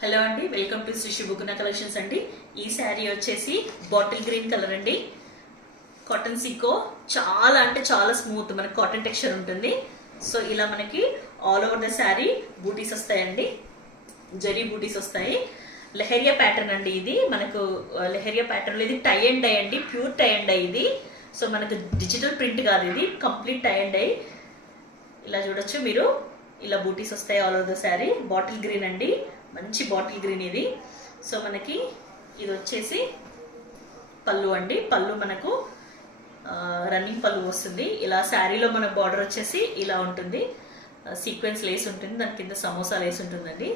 Hello అండి, welcome to Shri శుభగుణ collections అండి. ఈ శారీ వచ్చేసి బాటిల్ గ్రీన్ కలర్ అండి. కాటన్ సీకో చాలా అంటే చాలా స్మూత్, మనకి కాటన్ టెక్స్చర్ ఉంటుంది. సో ఇలా మనకి ఆల్ ఓవర్ ద శారీ బూటీస్ వస్తాయండి, జరీ బూటీస్ వస్తాయి. లెహరియా ప్యాటర్న్ అండి ఇది. మనకు లెహరియా ప్యాటర్న్ ఇది టై అండ్ డై అండి, ప్యూర్ టై అండ్ డై ఇది. సో మనకు డిజిటల్ ప్రింట్ కాదు, ఇది కంప్లీట్ టై అండ్ డై. ఇలా చూడొచ్చు మీరు, ఇలా బూటీస్ వస్తాయి all over the sari. Bottle green అండి, మంచి బాటిల్ గ్రీన్ ఇది. సో మనకి ఇది వచ్చేసి పళ్ళు అండి. పళ్ళు మనకు రన్నింగ్ పళ్ళు వస్తుంది. ఇలా శారీలో మన బార్డర్ వచ్చేసి ఇలా ఉంటుంది, సీక్వెన్స్ లేస్ ఉంటుంది, దాని కింద సమోసా లేస్ ఉంటుందండి.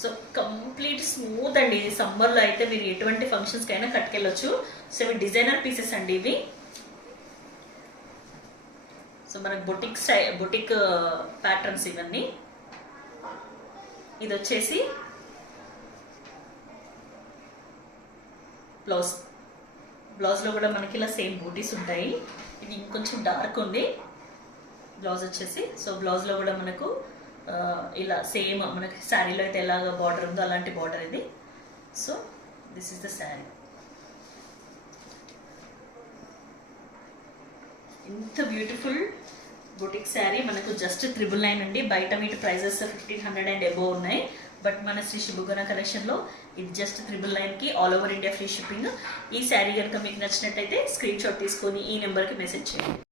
సో కంప్లీట్ స్మూత్ అండి. ఇది సమ్మర్లో అయితే మీరు ఎటువంటి ఫంక్షన్స్కి అయినా కట్టుకెళ్ళొచ్చు. సో ఇవి డిజైనర్ పీసెస్ అండి ఇవి. సో మనకు బొటిక్ ప్యాటర్న్స్ ఇవన్నీ. ఇది వచ్చేసి బ్లౌజ్లో కూడా మనకి ఇలా సేమ్ బూటీస్ ఉంటాయి. ఇది ఇంకొంచెం డార్క్ ఉంది బ్లౌజ్ వచ్చేసి. సో బ్లౌజ్లో కూడా మనకు ఇలా సేమ్ మనకి శారీలో అయితే ఎలాగ బార్డర్ ఉందో అలాంటి బార్డర్ ఇది. So this is the sari. ఇంత బ్యూటిఫుల్ బొటిక్ శారీ మనకు జస్ట్ 999 అండి. బయట వీటి ప్రైజెస్ 1500 అండ్ అబోవ్ ఉన్నాయి. బట్ మన శ్రీ శుభగుణ కలెక్షన్లో ఇది జస్ట్ 999కి all over India free shipping. ఈ శారీ కనుక మీకు నచ్చినట్టయితే స్క్రీన్ షాట్ తీసుకొని ఈ నెంబర్కి మెసేజ్ చేయండి.